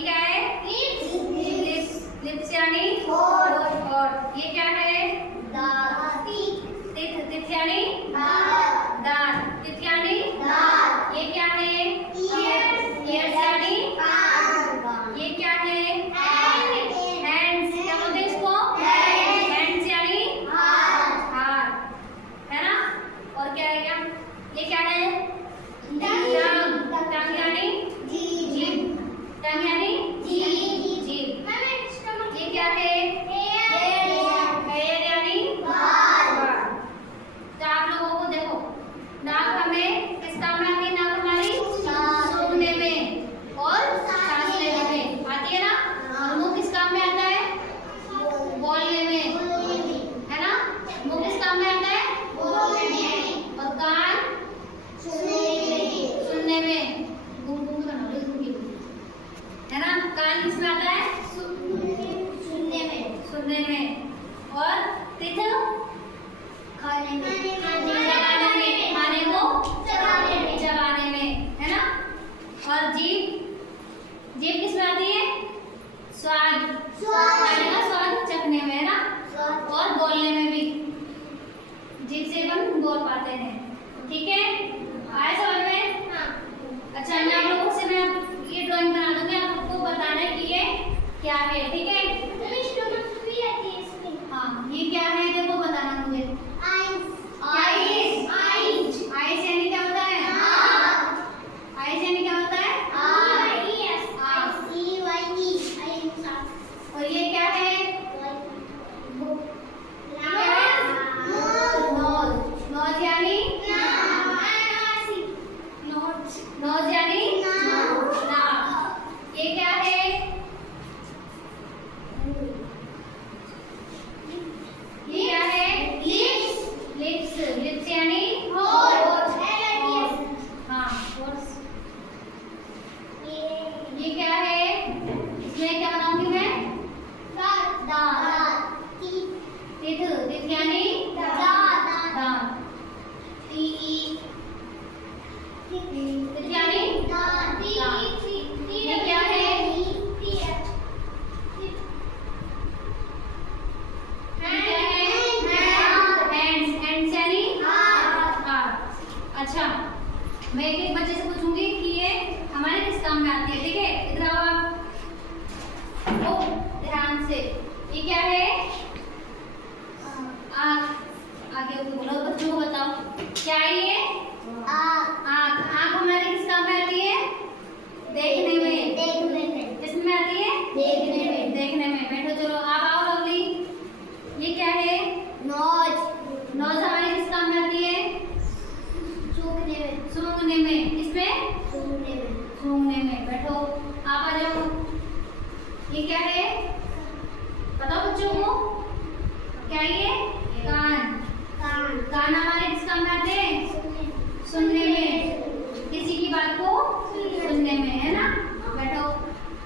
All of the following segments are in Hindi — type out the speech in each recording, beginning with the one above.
ये क्या है? लिप्स। लिप्स यानी होठ। ये क्या है? दांत। टिथ यानी दांत। टिथ यानी ये क्या है? ईयर्स यानी ये क्या है? हैंड्स। क्या बोलते हैं इसको? हैंड्स यानी हाथ, है ना? और क्या है? ये क्या है? टंग। टंग यानी जीभ। टंग यानी जीभ। ये क्या है? हेयर यानी बाल। तो आप लोगों को देखो, नाक हमें किस काम में आती है? नाक हमारी सूंघने में और सांस लेने में आती है ना? और मुंह किस काम में आता है? बोलने में, है ना? मुंह किस काम में आता है? और कान सुनने में। गुम गुम करना है ना? कान किस में आता है? सुनने में। और टिथ खाने में, खाने को चबाने में, है ना? और जीभ, जीभ किस में आती है? स्वाद, खाने का स्वाद चखने में, है ना? और बोलने में भी, जीभ से हम बोल पाते हैं। ठीक है, आए समझ में? अच्छा, मैं आप लोगों से मैं ये ड्राइंग बना दूंगी, आपको बताना है कि ये क्या है। ठीक है? हाँ, ये क्या है देखो, बताना मुझे। आइज यानी क्या होता है? आइज यानी क्या होता है? और ये क्या है? नोज। नोज यानी नोज यानी नाक। ये क्या है? ये क्या है? लिप्स। लिप्स यानी होठ। हाँ, होठ। ये क्या है? इसमें क्या बनाऊंगी मैं? टिथ। टिथ यानी दांत। टिथ यानी दांत। ये क्या है? हैंड्स। हैंड्स यानी हाथ। अच्छा, मैं एक बच्चे से पूछूंगी कि ये हमारे किस काम में आती है। ठीक है, इधर आओ आप। ओ, ध्यान से। ये क्या है? आँख। आगे बोलो, बच्चों को बताओ क्या है ये? आँख। आँख हमारे किस काम में आती है? देखने में। किसमें आती है? देखने में। बैठो, चलो आप आओ लवली। ये क्या है? नोज। नोज हमारे किस काम में आती है? सूंघने में। किसमें? सूंघने में। बैठो, आप आ जाओ। ये क्या है? बताओ बच्चों को, क्या ये? कान। कान हमारे किस काम में आते हैं? सुनने में। किसी की बात को सुनने में, है ना? बैठो,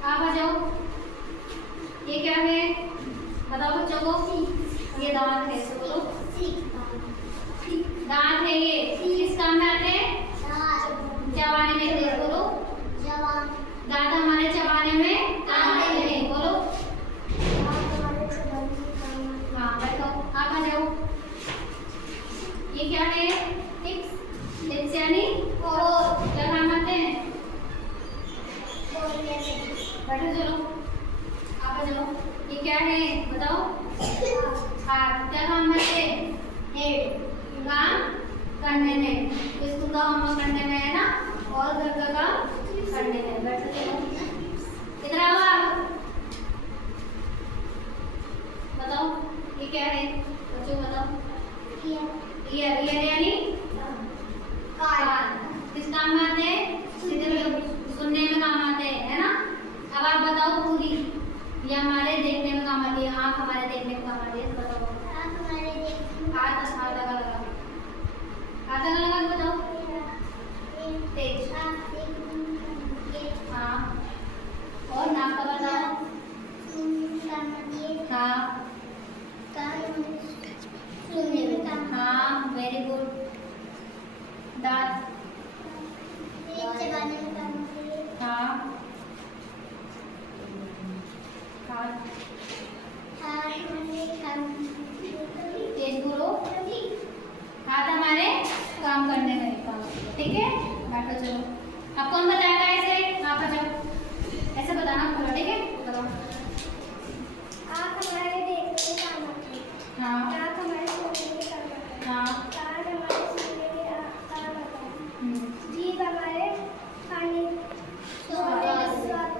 आप आ जाओ। ये क्या है? बताओ बच्चों को। ये दांत है, इसको बोलो। दांत है, ये किस काम में आते हैं? चबाने में। बोलो, दांत हमारे चबाने में काम आते हैं। बोलो। हाँ, बैठो, आप आ जाओ। ये क्या है? लिप्स यानी क्या काम आते हैं? बैठो, चलो आप आ जाओ। ये क्या है बताओ? हाथ। क्या काम आते हैं? हेड। काम करने में, स्कूल का होमवर्क करने में, है ना? और घर का काम करने में। बैठो, चलो इधर आओ आप। बताओ ये क्या है? बच्चों बताओ। ईयर। ईयर यानी कान। किस काम में आते हैं? सुनने में काम आते हैं, है ना? अब आप बताओ पूरी। ये हमारे देखने में काम आती है। आँख हमारे देखने में काम आती है। तो बताओ। हाथ लगा बताओ। तेज। हाँ, और नाक का बताओ। हाँ, हाँ, वेरी गुड। दांत। हाँ, हाथ हमारे काम तेज बोलो। हाथ हमारे काम करने में काम आते हैं। ठीक है, बैठो चलो। अब कौन बताएगा ऐसे? आप आ जाओ, ऐसे बताना पूरा। ठीक है, करो। आँख हमारे देखने के काम आते हैं। हाँ नाक हमारे सूंघने के काम आता है। हाँ। कान हमारे सुनने के काम आता है। हम्म। जीभ हमारे खाने स्वाद।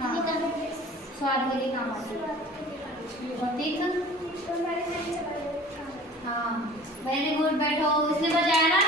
हाँ, हमारे स्वाद के लिए काम आती है। स्वाद के लिए काम आता है। और तीख? हमारे खाने के काम आता है। हाँ, वेरी गुड। बैठो। इसने बताया ना